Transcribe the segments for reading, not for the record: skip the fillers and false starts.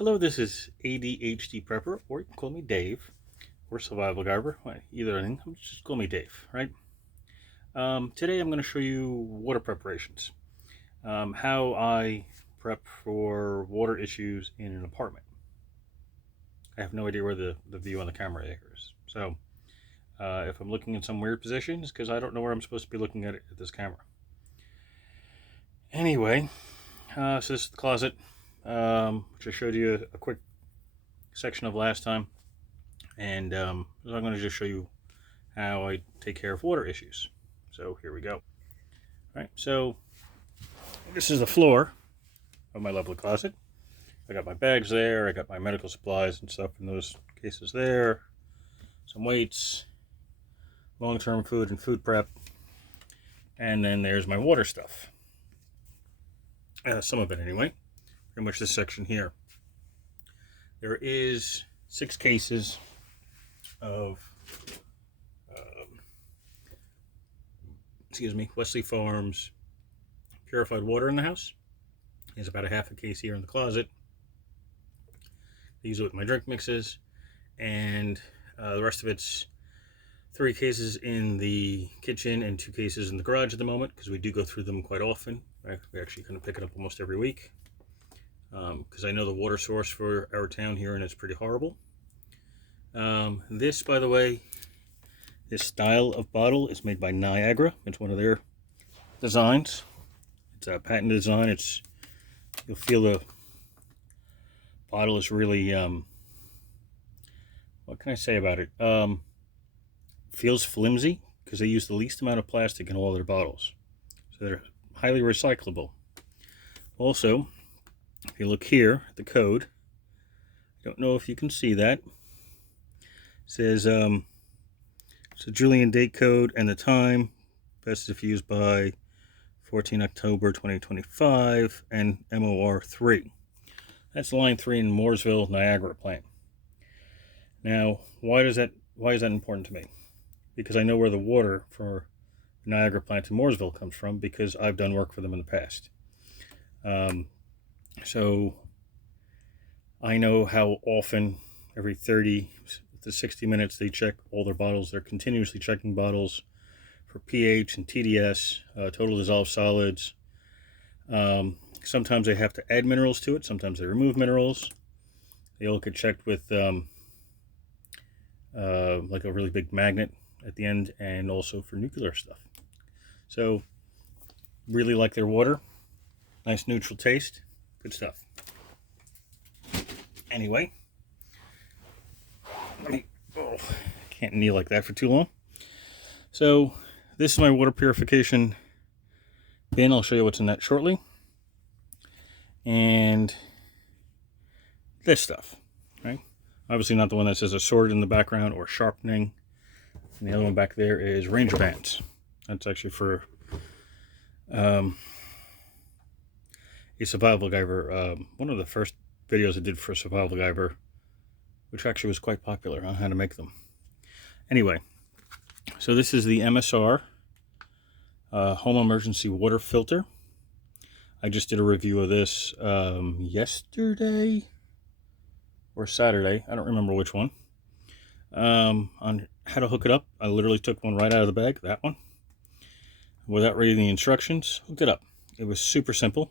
Hello, this is ADHD Prepper, or you can call me Dave, or Survival Giver. Either thing, just call me Dave, right? Today I'm going to show you water preparations. How I prep for water issues in an apartment. I have no idea where the view on the camera is. So if I'm looking in some weird positions, because I don't know where I'm supposed to be looking at this camera. Anyway, so this is the closet, which I showed you a quick section of last time. And so I'm going to just show you how I take care of water issues. So here we go. All right, so this is the floor of my lovely closet. I got my bags there, I got my medical supplies and stuff in those cases there, some weights, long-term food and food prep, and then there's my water stuff. Some of it anyway, pretty much this section here. There is 6 cases of Wesley Farms purified water in the house. There's about a half a case here in the closet. I use it with my drink mixes, and the rest of it's 3 cases in the kitchen and 2 cases in the garage at the moment, because we do go through them quite often. We actually kind of pick it up almost every week, because I know the water source for our town here, and it's pretty horrible. This, by the way, this style of bottle is made by Niagara. It's one of their designs. It's a patented design. You'll feel the bottle is really, what can I say about it? Feels flimsy because they use the least amount of plastic in all their bottles. So they're highly recyclable. Also, if you look here at the code, I don't know if you can see that. It says, it's a Julian date code and the time. Best if used by 14 October 2025 and MOR 3. That's line 3 in Mooresville, Niagara plant. Now, why is that important to me? Because I know where the water for Niagara plant in Mooresville comes from, because I've done work for them in the past. So I know how often, every 30 to 60 minutes, they check all their bottles. They're continuously checking bottles for pH and TDS, total dissolved solids. Sometimes they have to add minerals to it. Sometimes they remove minerals. They all get checked with like a really big magnet at the end, and also for nuclear stuff. So really like their water. Nice neutral taste. Good stuff. Anyway, can't kneel like that for too long. So this is my water purification bin. I'll show you what's in that shortly. And this stuff, right? Obviously not the one that says Assorted in the background or sharpening. And the other one back there is Ranger bands. That's actually for a Survival Giver. One of the first videos I did for Survival Giver, which actually was quite popular on how to make them. Anyway, so this is the MSR Home Emergency Water Filter. I just did a review of this yesterday or Saturday. I don't remember which one. On how to hook it up. I literally took one right out of the bag, that one, without reading the instructions. Hooked it up. It was super simple.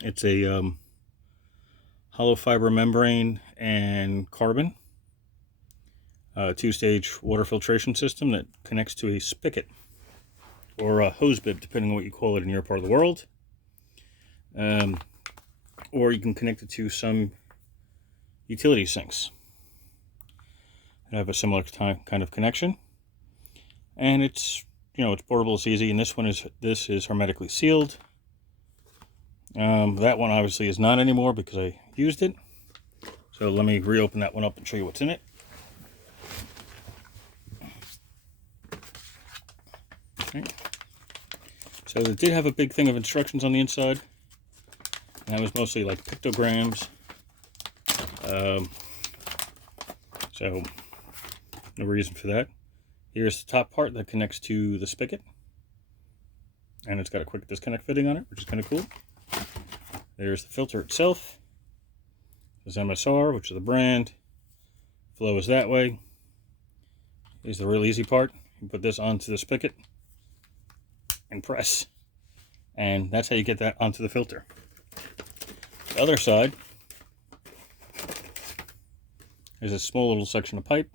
It's a hollow fiber membrane and carbon 2-stage water filtration system that connects to a spigot or a hose bib, depending on what you call it in your part of the world. Or you can connect it to some utility sinks that have a similar kind of connection. And it's, it's portable, it's easy. And this is hermetically sealed. That one obviously is not anymore because I used it. So let me reopen that one up and show you what's in it. Okay. So it did have a big thing of instructions on the inside. And that was mostly like pictograms. So no reason for that. Here's the top part that connects to the spigot. And it's got a quick disconnect fitting on it, which is kind of cool. There's the filter itself. There's MSR, which is the brand. Flow is that way. Is the real easy part. You put this onto the spigot and press, and that's how you get that onto the filter. The other side is a small little section of pipe,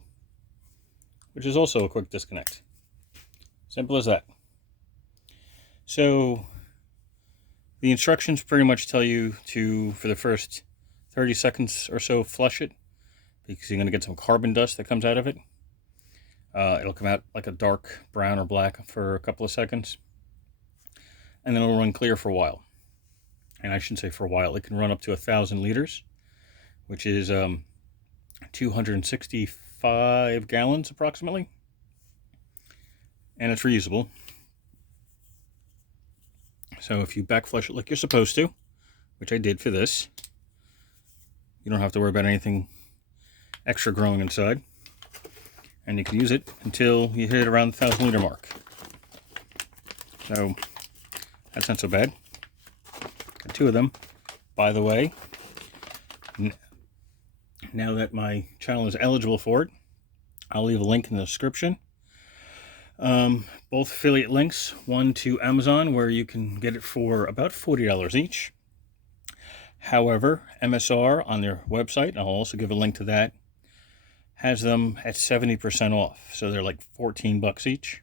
which is also a quick disconnect. Simple as that. So the instructions pretty much tell you to, for the first 30 seconds or so, flush it, because you're going to get some carbon dust that comes out of it. It'll come out like a dark brown or black for a couple of seconds, and then it'll run clear for a while. And I shouldn't say for a while, it can run up to 1,000 liters, which is 265 gallons approximately, and it's reusable. So if you back flush it like you're supposed to, which I did for this, you don't have to worry about anything extra growing inside, and you can use it until you hit around the 1,000 liter mark. So that's not so bad. Got 2 of them. By the way, now that my channel is eligible for it, I'll leave a link in the description. Both affiliate links, one to Amazon, where you can get it for about $40 each. However, MSR on their website, I'll also give a link to that, has them at 70% off. So they're like 14 bucks each,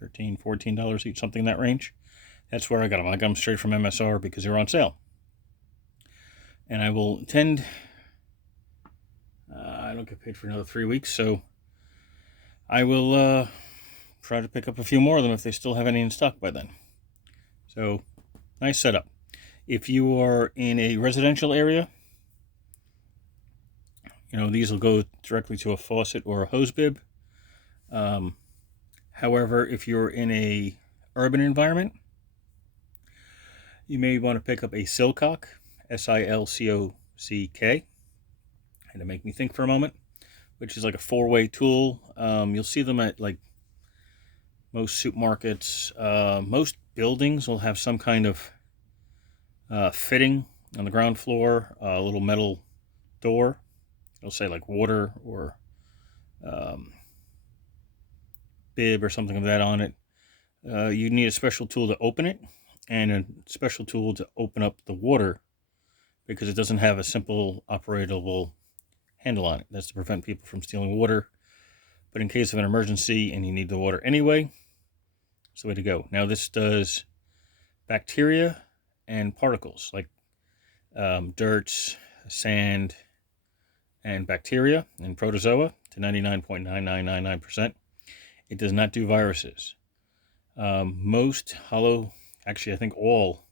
$13, $14 each, something in that range. That's where I got them. I got them straight from MSR because they're on sale. And I will intend, I don't get paid for another 3 weeks, so I will try to pick up a few more of them if they still have any in stock by then. So, nice setup. If you are in a residential area, you know, these will go directly to a faucet or a hose bib. However, if you're in a urban environment, you may want to pick up a Silcock, S-I-L-C-O-C-K. Had to make me think for a moment, which is like a 4-way tool. You'll see them at like most supermarkets. Most buildings will have some kind of fitting on the ground floor, a little metal door. It'll say like water or bib or something of that on it. You need a special tool to open it, and a special tool to open up the water, because it doesn't have a simple operatable handle on it. That's to prevent people from stealing water. But in case of an emergency and you need the water anyway, it's the way to go. Now this does bacteria and particles like dirt, sand, and bacteria and protozoa to 99.9999%. It does not do viruses. Most hollow, actually I think all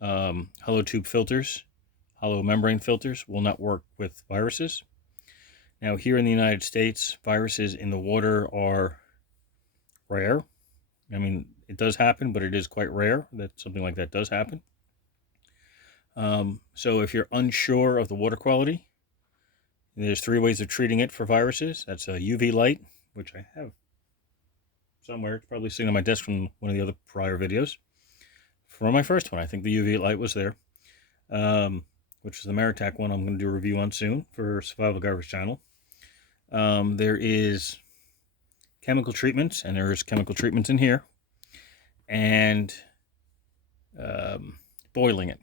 hollow tube filters, hollow membrane filters will not work with viruses. Now here in the United States, viruses in the water are rare. I mean, it does happen, but it is quite rare that something like that does happen. So if you're unsure of the water quality, there's 3 ways of treating it for viruses. That's a UV light, which I have somewhere. It's probably sitting on my desk from one of the other prior videos. For my first one, I think the UV light was there, which is the Maratac one I'm going to do a review on soon for Survival Garbage channel. There is chemical treatments, and there is chemical treatments in here, and boiling it.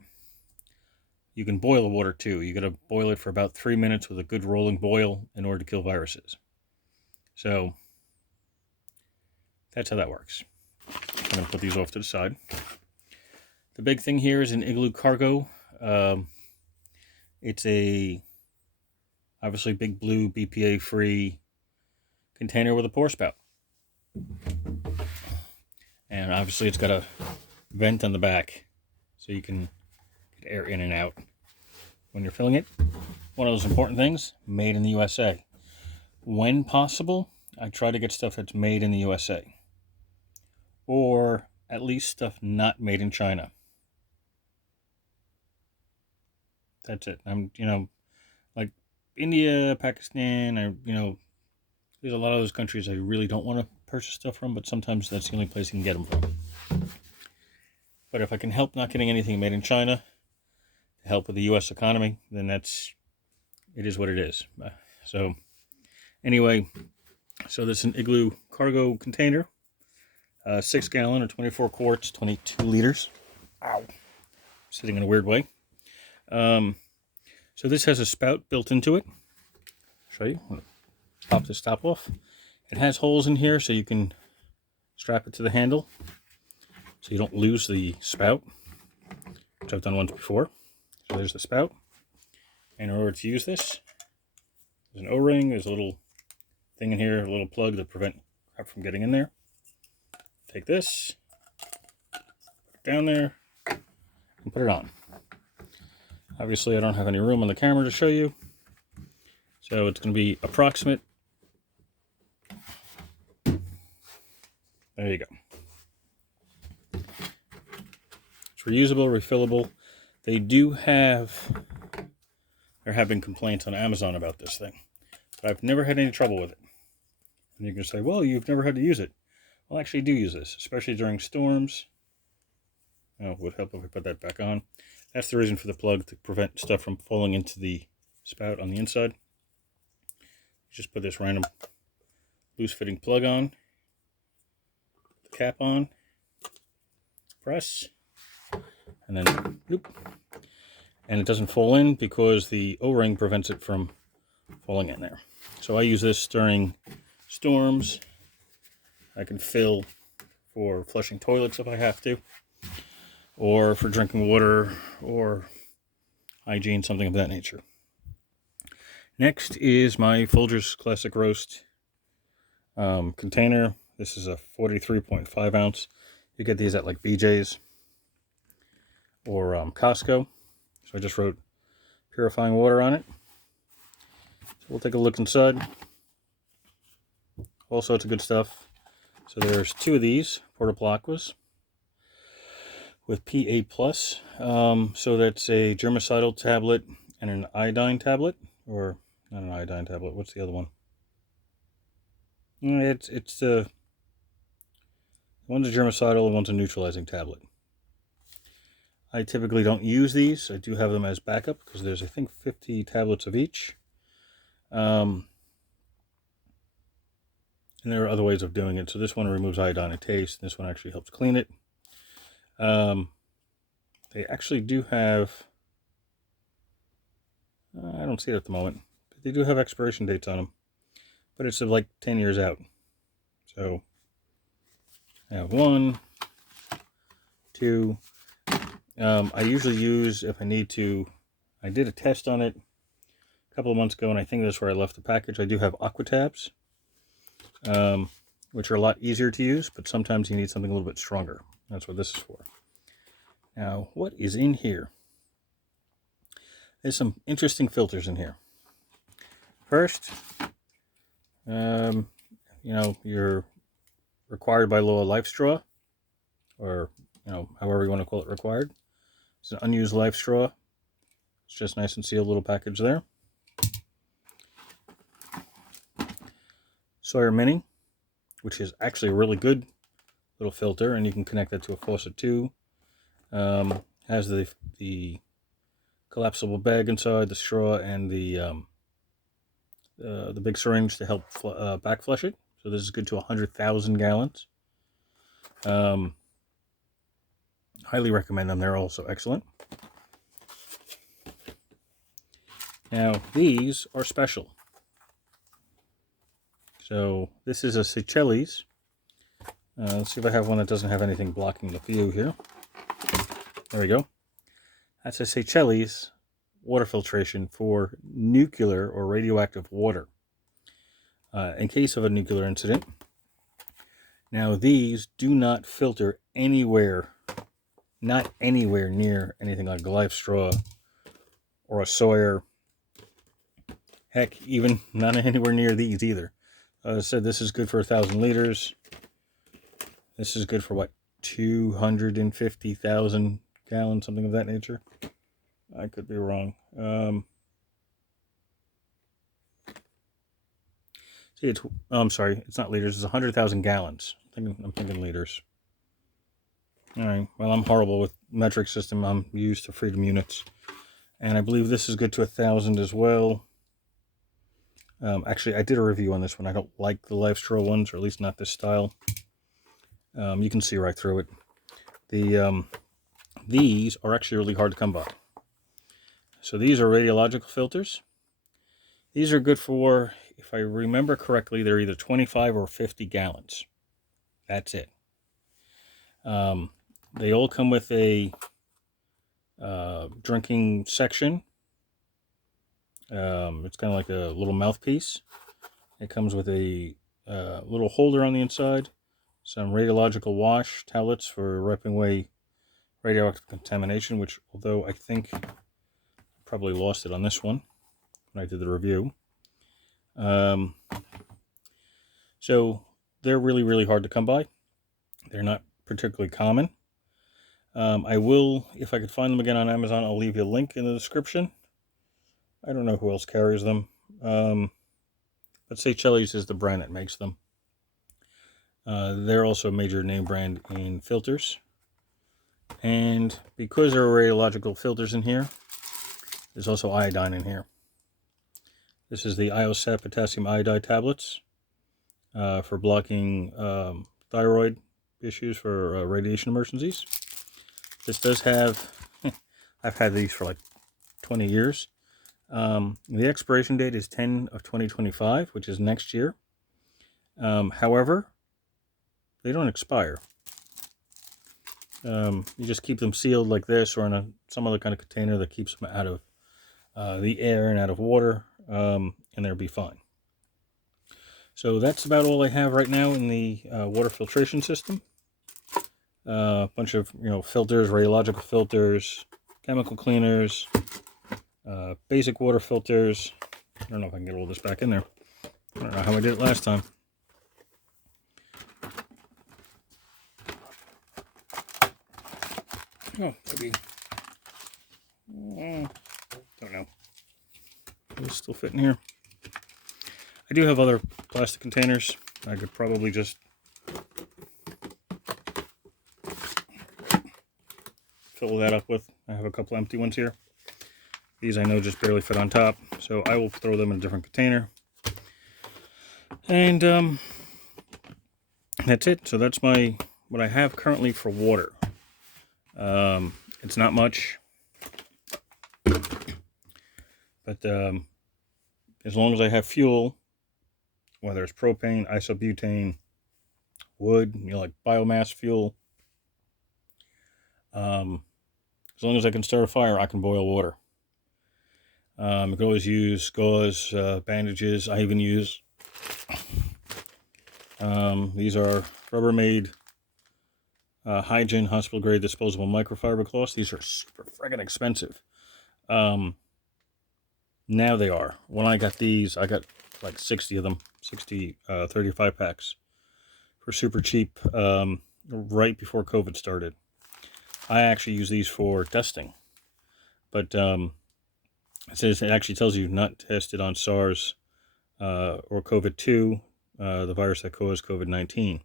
You can boil the water too. You got to boil it for about 3 minutes with a good rolling boil in order to kill viruses. So that's how that works. I'm going to put these off to the side. The big thing here is an Igloo Cargo. It's a obviously big blue BPA free container with a pour spout. And obviously it's got a vent on the back so you can get air in and out when you're filling it. One of those important things, made in the USA. When possible, I try to get stuff that's made in the USA. Or at least stuff not made in China. That's it. Like India, Pakistan, there's a lot of those countries I really don't want to purchase stuff from, but sometimes that's the only place you can get them from. But if I can help not getting anything made in China to help with the U.S. economy, then that's it is what it is. So anyway, so this is an Igloo cargo container, 6 gallon or 24 quarts, 22 liters. Ow, sitting in a weird way. So this has a spout built into it. I'll show you. Pop this top off. It has holes in here so you can strap it to the handle so you don't lose the spout, which I've done once before. So there's the spout. And in order to use this, there's an O-ring, there's a little thing in here, a little plug to prevent crap from getting in there. Take this, put it down there, and put it on. Obviously I don't have any room on the camera to show you, so it's going to be approximate. There you go. It's reusable, refillable. There have been complaints on Amazon about this thing, but I've never had any trouble with it. And you can say, well, you've never had to use it. Well, I actually do use this, especially during storms. Oh, it would help if I put that back on. That's the reason for the plug, to prevent stuff from falling into the spout on the inside. Just put this random loose-fitting plug on, the cap on, press, and then loop. And it doesn't fall in because the O-ring prevents it from falling in there. So I use this during storms. I can fill for flushing toilets if I have to, or for drinking water, or hygiene, something of that nature. Next is my Folgers Classic Roast container. This is a 43.5 ounce. You get these at like BJ's or Costco. So I just wrote purifying water on it. So we'll take a look inside. All sorts of good stuff. So there's 2 of these portable aquas with PA+. So that's a germicidal tablet and an iodine tablet, or not an iodine tablet. What's the other one? It's the one's a germicidal and one's a neutralizing tablet. I typically don't use these. I do have them as backup because there's, I think, 50 tablets of each. And there are other ways of doing it. So this one removes iodine and taste. This one actually helps clean it. They actually do have, I don't see it at the moment, but they do have expiration dates on them. But it's like 10 years out. So I have 1, 2. I usually use, if I need to, I did a test on it a couple of months ago, and I think that's where I left the package. I do have aqua tabs, which are a lot easier to use, but sometimes you need something a little bit stronger. That's what this is for. Now, what is in here? There's some interesting filters in here. First, you're required by law life straw, or however you want to call it, required. It's an unused life straw. It's just nice and sealed little package there. Sawyer Mini, which is actually a really good little filter, and you can connect that to a faucet too. Has the collapsible bag inside, the straw, and the big syringe to help back flush it. So this is good to 100,000 gallons. Highly recommend them. They're also excellent. Now, these are special. So this is a Seychelles. Let's see if I have one that doesn't have anything blocking the view here. There we go. That's a Seychelles water filtration for nuclear or radioactive water. In case of a nuclear incident. Now, these do not filter anywhere, not anywhere near anything like a life straw or a Sawyer. Heck, even not anywhere near these either. As I said, this is good for 1,000 liters. This is good for what, 250,000 gallons, something of that nature. I could be wrong. See, I'm sorry, it's not liters. It's 100,000 gallons. I'm thinking liters. All right. Well, I'm horrible with metric system. I'm used to freedom units, and I believe this is good to 1,000 as well. Actually, I did a review on this one. I don't like the live straw ones, or at least not this style. You can see right through it. These are actually really hard to come by. So these are radiological filters. These are good for, if I remember correctly, they're either 25 or 50 gallons. That's it. They all come with a drinking section. It's kind of like a little mouthpiece. It comes with a little holder on the inside, some radiological wash tablets for wiping away radioactive contamination, which, although I think I probably lost it on this one when I did the review. So they're really, really hard to come by. They're not particularly common. I will, if I could find them again on Amazon, I'll leave you a link in the description. I don't know who else carries them. But Seychelles is the brand that makes them. They're also a major name brand in filters. And because there are radiological filters in here, there's also iodine in here. This is the Iosat potassium iodide tablets for blocking thyroid issues for radiation emergencies. This does have, I've had these for like 20 years. The expiration date is 10 of 2025, which is next year. However, they don't expire. You just keep them sealed like this, or in some other kind of container that keeps them out of the air and out of water, and they'll be fine. So that's about all I have right now in the water filtration system. A bunch of filters, radiological filters, chemical cleaners, basic water filters. I don't know if I can get all this back in there. I don't know how I did it last time. Oh, maybe. Don't know. It'll still fit in here. I do have other plastic containers. I could probably just fill that up with. I have a couple empty ones here. These I know just barely fit on top, so I will throw them in a different container. And that's it. So that's what I have currently for water. It's not much, but as long as I have fuel, whether it's propane, isobutane, wood, like biomass fuel, as long as I can start a fire, I can boil water. You can always use gauze, bandages. I even use these are Rubbermaid Hygiene hospital grade disposable microfiber cloths. These are super friggin' expensive. Now they are. When I got these, I got like 60 of them, 60 35 packs for super cheap, right before COVID started. I actually use these for dusting, but it actually tells you not tested on SARS or COVID-2, the virus that caused COVID-19.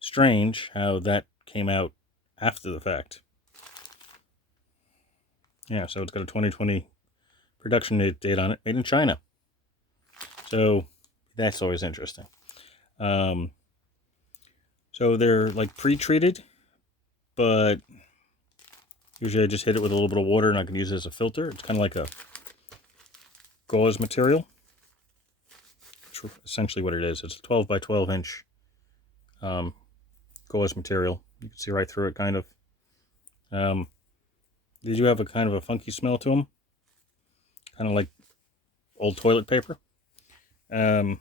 Strange how that came out after the fact. Yeah, so it's got a 2020 production date on it, made in China. So that's always interesting. So they're like pre-treated, but usually I just hit it with a little bit of water and I can use it as a filter. It's kind of like a gauze material. It's essentially what it is. It's a 12 by 12 inch gauze material. You can see right through it, kind of. They do have a kind of a funky smell to them, kind of like old toilet paper. Yeah,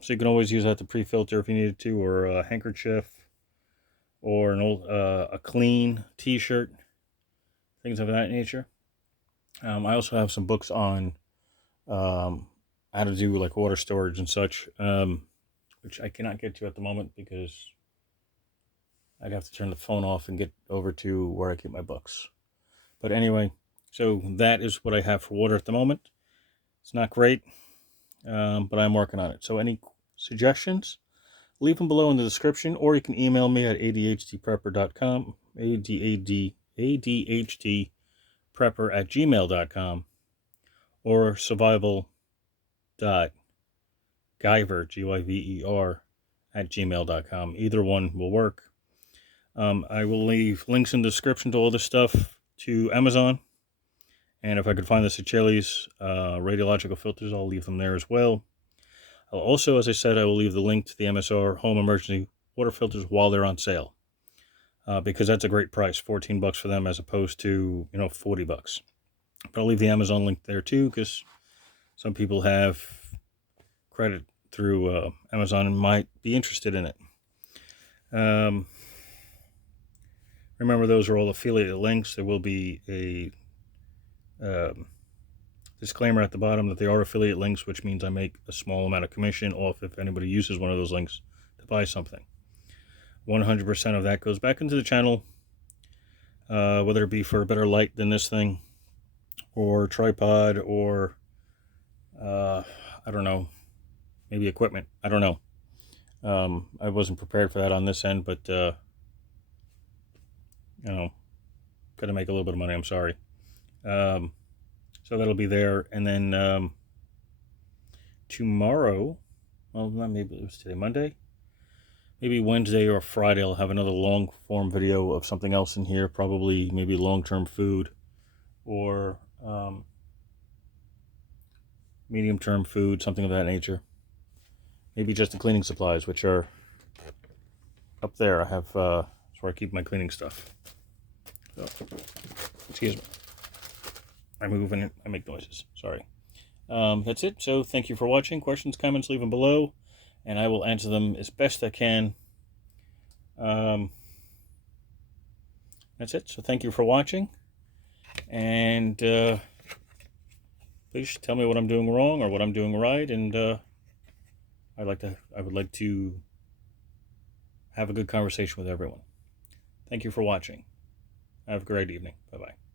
so you can always use that to pre-filter if you needed to, or a handkerchief, or an old a clean t-shirt, things of that nature. I also have some books on how to do like water storage and such, which I cannot get to at the moment because I'd have to turn the phone off and get over to where I keep my books. But anyway, so that is what I have for water at the moment. It's not great, but I'm working on it. So any suggestions, leave them below in the description, or you can email me at adhdprepper.com, adhdprepper@gmail.com, or survival dot Guyver, G-Y-V-E-R, at gmail.com. Either one will work. I will leave links in the description to all this stuff to Amazon. And if I could find the Seychelles radiological filters, I'll leave them there as well. I'll also, as I said, I will leave the link to the MSR home emergency water filters while they're on sale. Because that's a great price, $14 for them as opposed to, $40. But I'll leave the Amazon link there too, because some people have credit through Amazon and might be interested in it. Remember, those are all affiliate links. There will be a disclaimer at the bottom that they are affiliate links, which means I make a small amount of commission off if anybody uses one of those links to buy something. 100% of that goes back into the channel, whether it be for a better light than this thing, or tripod, or I don't know, maybe equipment. I don't know. I wasn't prepared for that on this end, but got to make a little bit of money. I'm sorry. So that'll be there, and then tomorrow, well, not maybe it was today, Monday, maybe Wednesday or Friday, I'll have another long form video of something else in here, probably maybe long-term food, or medium-term food, something of that nature. Maybe just the cleaning supplies, which are up there. I have, that's where I keep my cleaning stuff. So, excuse me. I move and I make noises. Sorry. That's it. So thank you for watching. Questions, comments, leave them below, and I will answer them as best I can. That's it. So thank you for watching, and please tell me what I'm doing wrong or what I'm doing right, and I would like to have a good conversation with everyone. Thank you for watching. Have a great evening. Bye-bye.